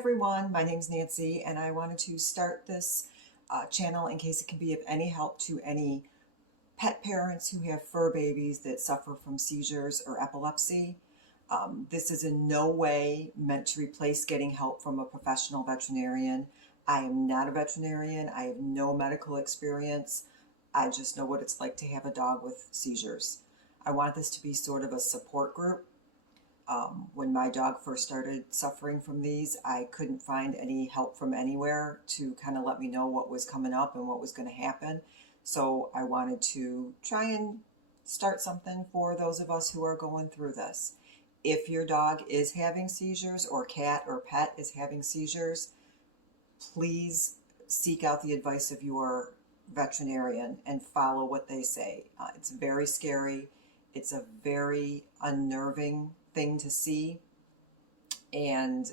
everyone, my name's Nancy and I wanted to start this channel in case it can be of any help to any pet parents who have fur babies that suffer from seizures or epilepsy. This is in no way meant to replace getting help from a professional veterinarian. I am not a veterinarian. I have no medical experience. I just know what it's like to have a dog with seizures. I want this to be sort of a support group. When my dog first started suffering from these, I couldn't find any help from anywhere to kind of let me know what was coming up and what was going to happen. So I wanted to try and start something for those of us who are going through this. If your dog is having seizures or cat or pet is having seizures, please seek out the advice of your veterinarian and follow what they say. It's very scary. It's a very unnerving thing to see, and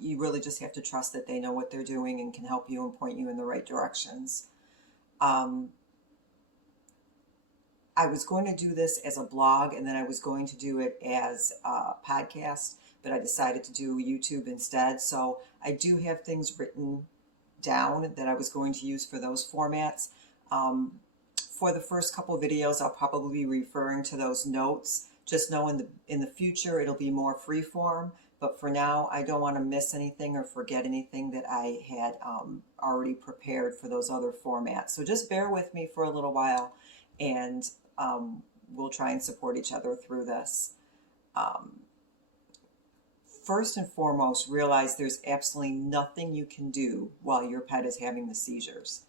you really just have to trust that they know what they're doing and can help you and point you in the right directions. I was going to do this as a blog, and then I was going to do it as a podcast, but I decided to do YouTube instead. So I do have things written down that I was going to use for those formats. For the first couple videos, I'll probably be referring to those notes. Just know in the future it'll be more freeform, but for now I don't want to miss anything or forget anything that I had already prepared for those other formats. So just bear with me for a little while, and we'll try and support each other through this. First and foremost, realize there's absolutely nothing you can do while your pet is having the seizures.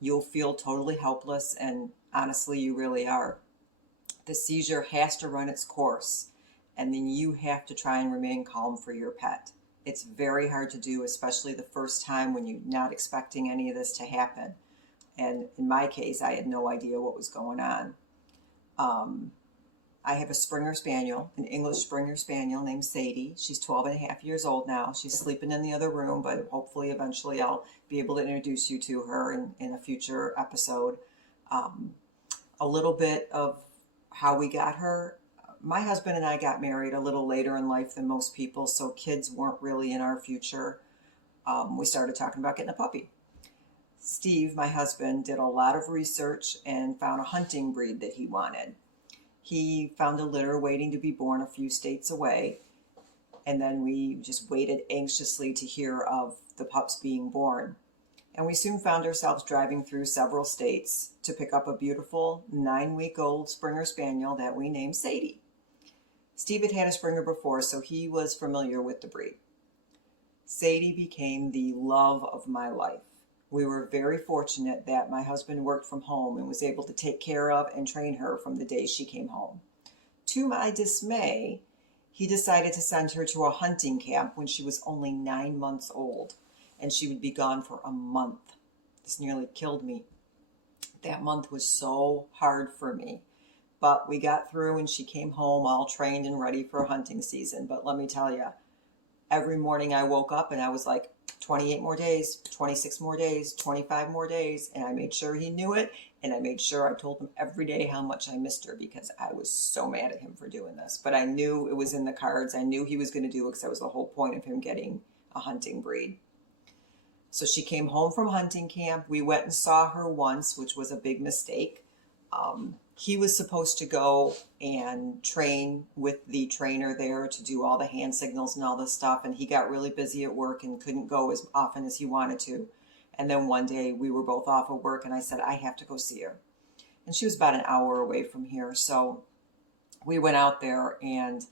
You'll feel totally helpless, and honestly, you really are. The seizure has to run its course, and then you have to try and remain calm for your pet. It's very hard to do, especially the first time when you're not expecting any of this to happen. And in my case, I had no idea what was going on. I have a Springer Spaniel, an English Springer Spaniel named Sadie. She's 12 and a half years old now. She's sleeping in the other room, but hopefully eventually I'll be able to introduce you to her in a future episode. A little bit of how we got her. My husband and I got married a little later in life than most people, so kids weren't really in our future. We started talking about getting a puppy. Steve, my husband, did a lot of research and found a hunting breed that he wanted. He found a litter waiting to be born a few states away, and then we just waited anxiously to hear of the pups being born. And we soon found ourselves driving through several states to pick up a beautiful 9-week-old Springer Spaniel that we named Sadie. Steve had had a Springer before, so he was familiar with the breed. Sadie became the love of my life. We were very fortunate that my husband worked from home and was able to take care of and train her from the day she came home. To my dismay, he decided to send her to a hunting camp when she was only 9 months old, and she would be gone for a month. This nearly killed me. That month was so hard for me, but we got through and she came home all trained and ready for hunting season. But let me tell you, every morning I woke up and I was like, 28 more days, 26 more days, 25 more days, and I made sure he knew it, and I made sure I told him every day how much I missed her because I was so mad at him for doing this. But I knew it was in the cards. I knew he was going to do it because that was the whole point of him getting a hunting breed. So she came home from hunting camp. We went and saw her once, which was a big mistake. He was supposed to go and train with the trainer there to do all the hand signals and all this stuff, and he got really busy at work and couldn't go as often as he wanted to. And then one day we were both off of work and I said, I have to go see her. And she was about an hour away from here. So we went out there, and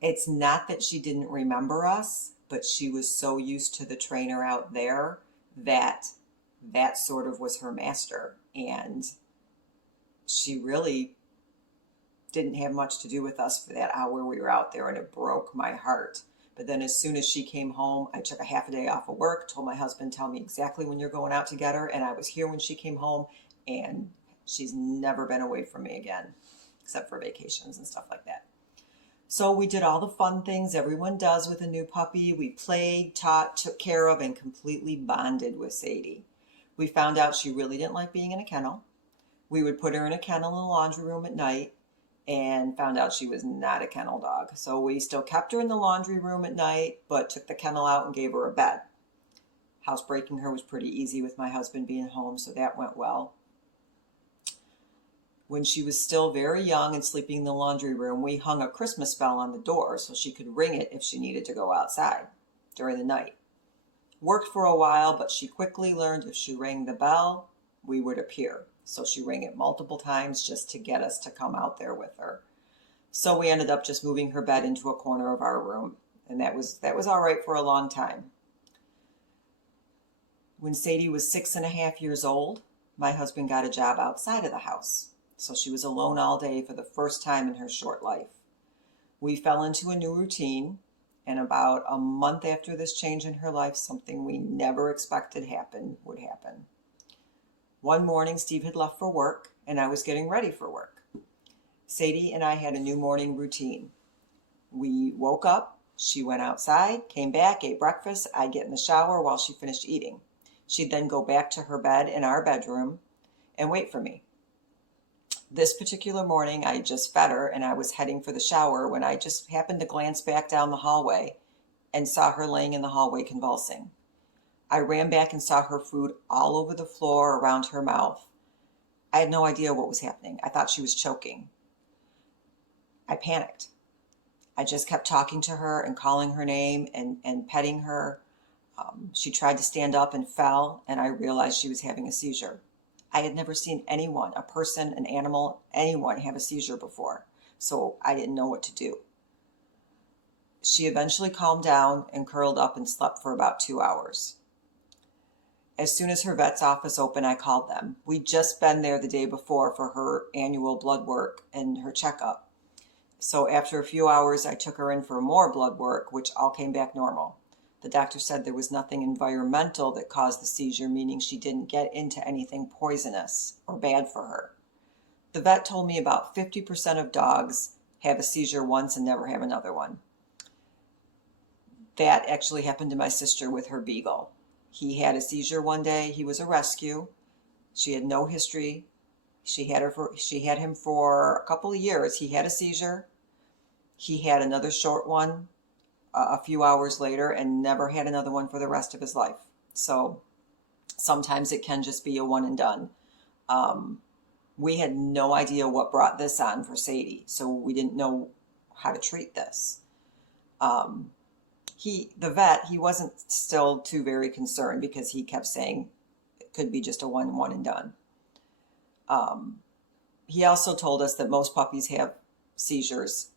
it's not that she didn't remember us, but she was so used to the trainer out there that that sort of was her master. And she really didn't have much to do with us for that hour we were out there, and it broke my heart. But then as soon as she came home, I took a half a day off of work, told my husband, tell me exactly when you're going out to get her. And I was here when she came home, and she's never been away from me again, except for vacations and stuff like that. So we did all the fun things everyone does with a new puppy. We played, taught, took care of, and completely bonded with Sadie. We found out she really didn't like being in a kennel. We would put her in a kennel in the laundry room at night, and found out she was not a kennel dog. So we still kept her in the laundry room at night, but took the kennel out and gave her a bed. Housebreaking her was pretty easy with my husband being home, so that went well. When she was still very young and sleeping in the laundry room, we hung a Christmas bell on the door so she could ring it if she needed to go outside during the night. Worked for a while, but she quickly learned if she rang the bell, we would appear. So she rang it multiple times just to get us to come out there with her. So we ended up just moving her bed into a corner of our room, and that was all right for a long time. When Sadie was 6.5 years old, my husband got a job outside of the house. So she was alone all day for the first time in her short life. We fell into a new routine, and about a month after this change in her life, something we never expected would happen. One morning, Steve had left for work, and I was getting ready for work. Sadie and I had a new morning routine. We woke up, she went outside, came back, ate breakfast, I'd get in the shower while she finished eating. She'd then go back to her bed in our bedroom and wait for me. This particular morning, I just fed her and I was heading for the shower when I just happened to glance back down the hallway and saw her laying in the hallway convulsing. I ran back and saw her food all over the floor around her mouth. I had no idea what was happening. I thought she was choking. I panicked. I just kept talking to her and calling her name and petting her. She tried to stand up and fell, and I realized she was having a seizure. I had never seen anyone, a person, an animal, anyone have a seizure before, so I didn't know what to do. She eventually calmed down and curled up and slept for about 2 hours. As soon as her vet's office opened, I called them. We'd just been there the day before for her annual blood work and her checkup. So after a few hours, I took her in for more blood work, which all came back normal. The doctor said there was nothing environmental that caused the seizure, meaning she didn't get into anything poisonous or bad for her. The vet told me about 50% of dogs have a seizure once and never have another one. That actually happened to my sister with her beagle. He had a seizure one day. He was a rescue. She had no history. She had him for a couple of years. He had a seizure. He had another short one a few hours later and never had another one for the rest of his life. So sometimes it can just be a one and done. We had no idea what brought this on for Sadie, so we didn't know how to treat this. The vet, he wasn't still too very concerned because he kept saying it could be just a one and done. He also told us that most puppies have seizures.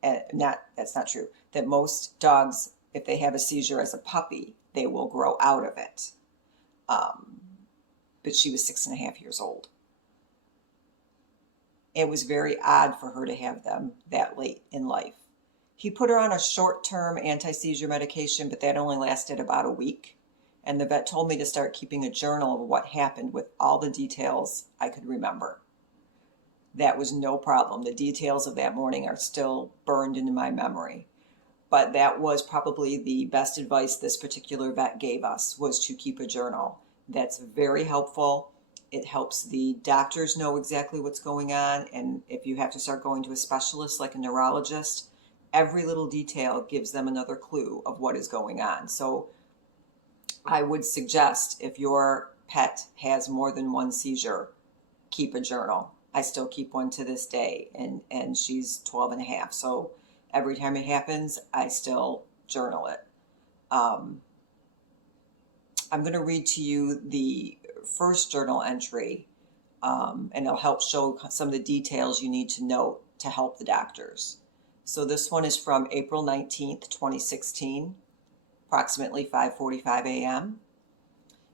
That's not true. That most dogs, if they have a seizure as a puppy, they will grow out of it. But she was 6.5 years old. It was very odd for her to have them that late in life. He put her on a short-term anti-seizure medication, but that only lasted about a week. And the vet told me to start keeping a journal of what happened with all the details I could remember. That was no problem. The details of that morning are still burned into my memory. But that was probably the best advice this particular vet gave us, was to keep a journal. That's very helpful. It helps the doctors know exactly what's going on. And if you have to start going to a specialist like a neurologist, every little detail gives them another clue of what is going on. So I would suggest if your pet has more than one seizure, keep a journal. I still keep one to this day, and she's 12 and a half. So every time it happens, I still journal it. I'm going to read to you the first journal entry, and it'll help show some of the details you need to note to help the doctors. So this one is from April 19th, 2016, approximately 5:45 a.m.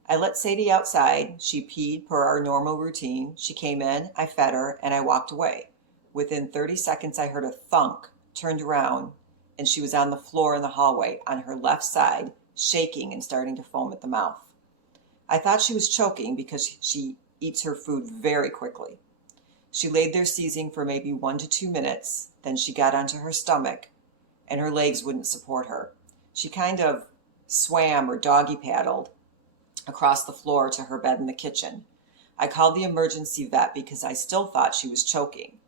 I let Sadie outside. She peed per our normal routine. She came in, I fed her, and I walked away. Within 30 seconds, I heard a thunk, turned around, and she was on the floor in the hallway on her left side, shaking and starting to foam at the mouth. I thought she was choking because she eats her food very quickly. She laid there seizing for maybe 1 to 2 minutes. Then she got onto her stomach, and her legs wouldn't support her. She kind of swam or doggy paddled across the floor to her bed in the kitchen. I called the emergency vet because I still thought she was choking.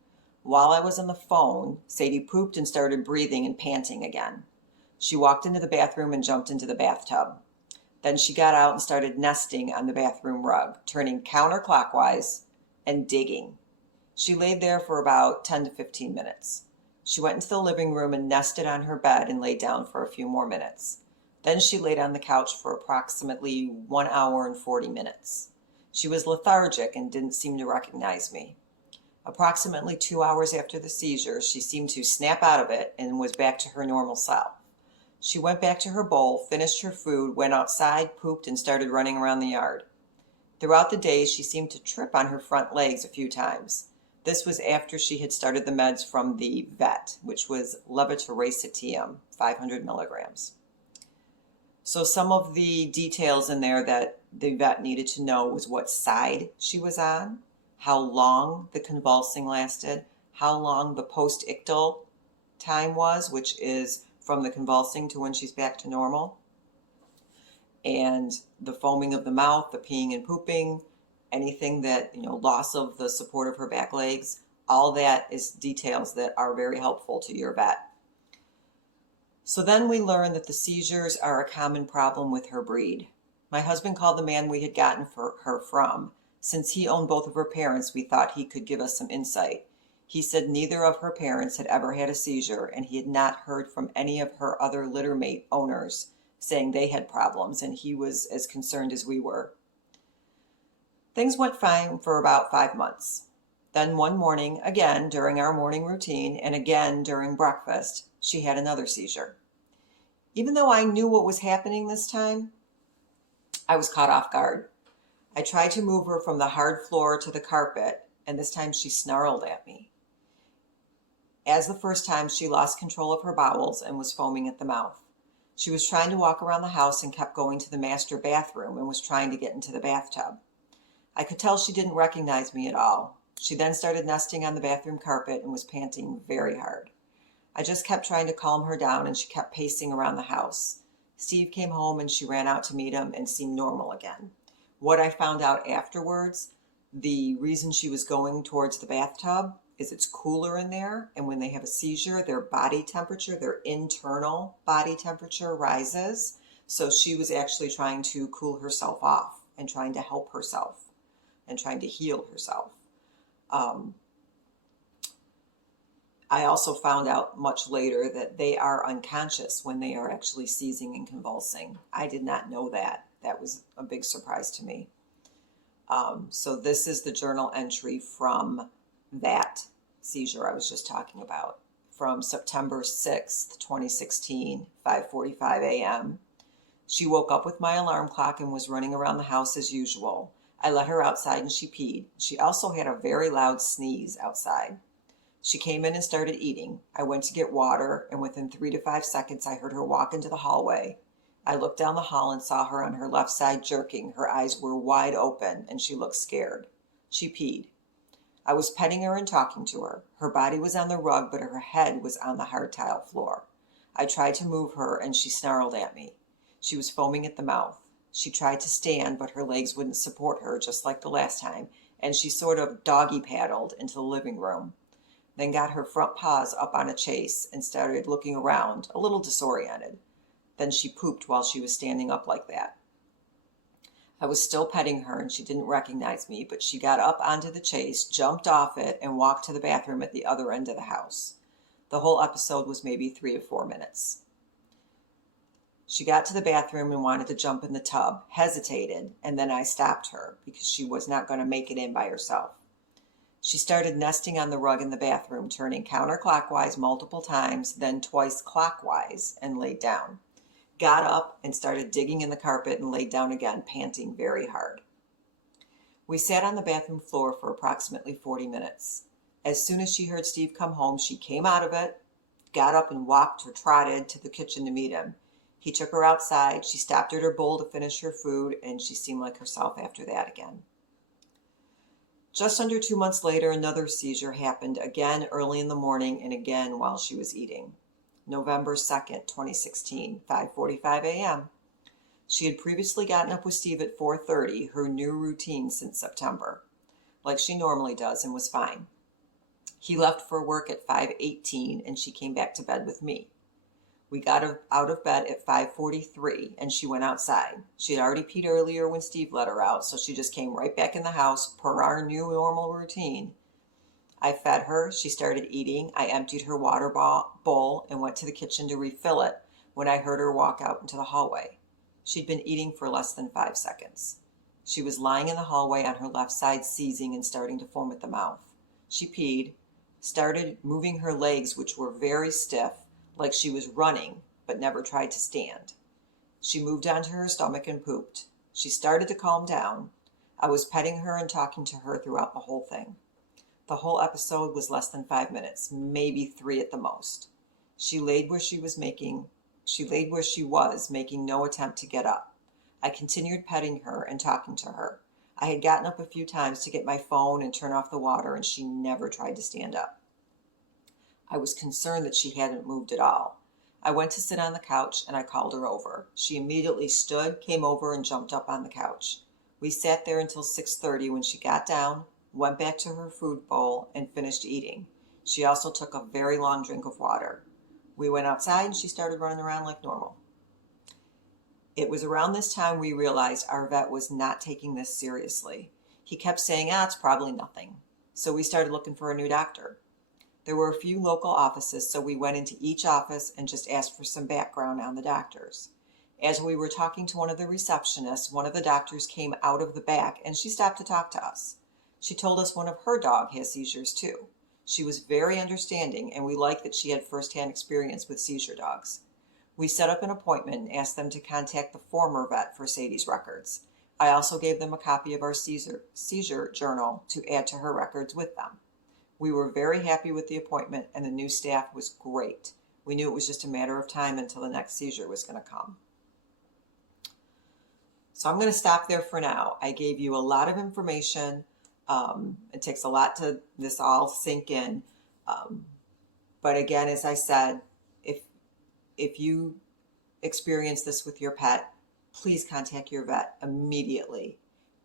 While I was on the phone, Sadie pooped and started breathing and panting again. She walked into the bathroom and jumped into the bathtub. Then she got out and started nesting on the bathroom rug, turning counterclockwise and digging. She laid there for about 10 to 15 minutes. She went into the living room and nested on her bed and laid down for a few more minutes. Then she laid on the couch for approximately 1 hour and 40 minutes. She was lethargic and didn't seem to recognize me. Approximately 2 hours after the seizure, she seemed to snap out of it and was back to her normal self. She went back to her bowl, finished her food, went outside, pooped, and started running around the yard. Throughout the day, she seemed to trip on her front legs a few times. This was after she had started the meds from the vet, which was levetiracetam, 500 milligrams. So some of the details in there that the vet needed to know was what side she was on, how long the convulsing lasted, how long the post-ictal time was, which is from the convulsing to when she's back to normal, and the foaming of the mouth, the peeing and pooping, anything that, loss of the support of her back legs, all that is details that are very helpful to your vet. So then we learned that the seizures are a common problem with her breed. My husband called the man we had gotten her from. Since he owned both of her parents, we thought he could give us some insight. He said neither of her parents had ever had a seizure, and he had not heard from any of her other littermate owners saying they had problems, and he was as concerned as we were. Things went fine for about 5 months. Then one morning, again during our morning routine, and again during breakfast, she had another seizure. Even though I knew what was happening this time, I was caught off guard. I tried to move her from the hard floor to the carpet, and this time she snarled at me. As the first time, she lost control of her bowels and was foaming at the mouth. She was trying to walk around the house and kept going to the master bathroom and was trying to get into the bathtub. I could tell she didn't recognize me at all. She then started nesting on the bathroom carpet and was panting very hard. I just kept trying to calm her down, and she kept pacing around the house. Steve came home and she ran out to meet him and seemed normal again. What I found out afterwards, the reason she was going towards the bathtub is it's cooler in there, and when they have a seizure, their body temperature, their internal body temperature rises. So she was actually trying to cool herself off and trying to help herself and trying to heal herself. I also found out much later that they are unconscious when they are actually seizing and convulsing. I did not know that. That was a big surprise to me. So this is the journal entry from that seizure I was just talking about, from September 6th, 2016, 5:45 a.m. She woke up with my alarm clock and was running around the house as usual. I let her outside and she peed. She also had a very loud sneeze outside. She came in and started eating. I went to get water, and within 3 to 5 seconds, I heard her walk into the hallway. I looked down the hall and saw her on her left side jerking. Her eyes were wide open, and she looked scared. She peed. I was petting her and talking to her. Her body was on the rug, but her head was on the hard tile floor. I tried to move her, and she snarled at me. She was foaming at the mouth. She tried to stand, but her legs wouldn't support her, just like the last time, and she sort of doggy paddled into the living room, then got her front paws up on a chase and started looking around, a little disoriented. Then she pooped while she was standing up like that. I was still petting her and she didn't recognize me, but she got up onto the chase, jumped off it, and walked to the bathroom at the other end of the house. The whole episode was maybe 3 to 4 minutes. She got to the bathroom and wanted to jump in the tub, hesitated, and then I stopped her because she was not going to make it in by herself. She started nesting on the rug in the bathroom, turning counterclockwise multiple times, then twice clockwise, and laid down. Got up and started digging in the carpet and laid down again, panting very hard. We sat on the bathroom floor for approximately 40 minutes. As soon as she heard Steve come home, she came out of it, got up and walked or trotted to the kitchen to meet him. He took her outside. She stopped at her bowl to finish her food, and she seemed like herself after that again. Just under 2 months later, another seizure happened, again early in the morning and again while she was eating. November 2nd, 2016, 5:45 a.m. She had previously gotten up with Steve at 4:30, her new routine since September, like she normally does, and was fine. He left for work at 5:18 and she came back to bed with me. We got out of bed at 5:43 and she went outside. She had already peed earlier when Steve let her out, so she just came right back in the house per our new normal routine. I fed her, she started eating. I emptied her water bowl and went to the kitchen to refill it when I heard her walk out into the hallway. She'd been eating for less than 5 seconds. She was lying in the hallway on her left side, seizing and starting to foam at the mouth. She peed, started moving her legs, which were very stiff, like she was running, but never tried to stand. She moved onto her stomach and pooped. She started to calm down. I was petting her and talking to her throughout the whole thing. The whole episode was less than 5 minutes, maybe 3 at the most. She laid where she was, making no attempt to get up. I continued petting her and talking to her. I had gotten up a few times to get my phone and turn off the water, and she never tried to stand up. I was concerned that she hadn't moved at all. I went to sit on the couch and I called her over. She immediately stood, came over, and jumped up on the couch. We sat there until 6:30 when she got down, went back to her food bowl, and finished eating. She also took a very long drink of water. We went outside and she started running around like normal. It was around this time we realized our vet was not taking this seriously. He kept saying, it's probably nothing. So we started looking for a new doctor. There were a few local offices, so we went into each office and just asked for some background on the doctors. As we were talking to one of the receptionists, one of the doctors came out of the back and she stopped to talk to us. She told us one of her dogs has seizures too. She was very understanding, and we liked that she had firsthand experience with seizure dogs. We set up an appointment and asked them to contact the former vet for Sadie's records. I also gave them a copy of our seizure journal to add to her records with them. We were very happy with the appointment, and the new staff was great. We knew it was just a matter of time until the next seizure was going to come. So I'm going to stop there for now. I gave you a lot of information. It takes a lot to this all sink in. But again, as I said, if you experience this with your pet, please contact your vet immediately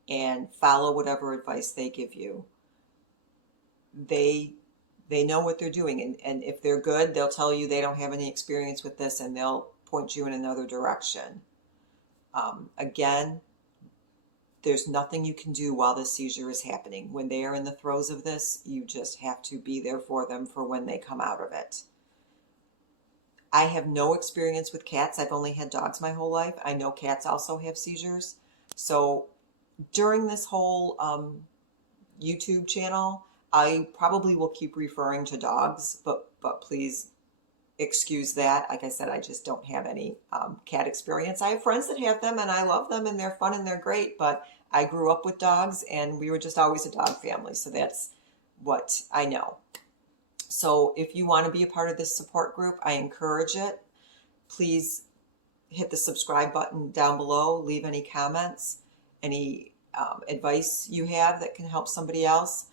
and follow whatever advice they give you. They know what they're doing, and if they're good, they'll tell you they don't have any experience with this and they'll point you in another direction. Again, there's nothing you can do while this seizure is happening. When they are in the throes of this, you just have to be there for them for when they come out of it. I have no experience with cats. I've only had dogs my whole life. I know cats also have seizures. So during this whole YouTube channel, I probably will keep referring to dogs, but please excuse that. Like I said, I just don't have any cat experience. I have friends that have them and I love them and they're fun and they're great, but I grew up with dogs and we were just always a dog family. So that's what I know. So if you want to be a part of this support group, I encourage it. Please hit the subscribe button down below. Leave any comments, any advice you have that can help somebody else.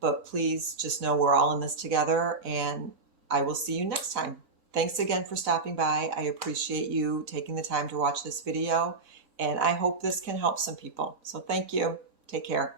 But please just know we're all in this together, and I will see you next time. Thanks again for stopping by. I appreciate you taking the time to watch this video, and I hope this can help some people. So thank you. Take care.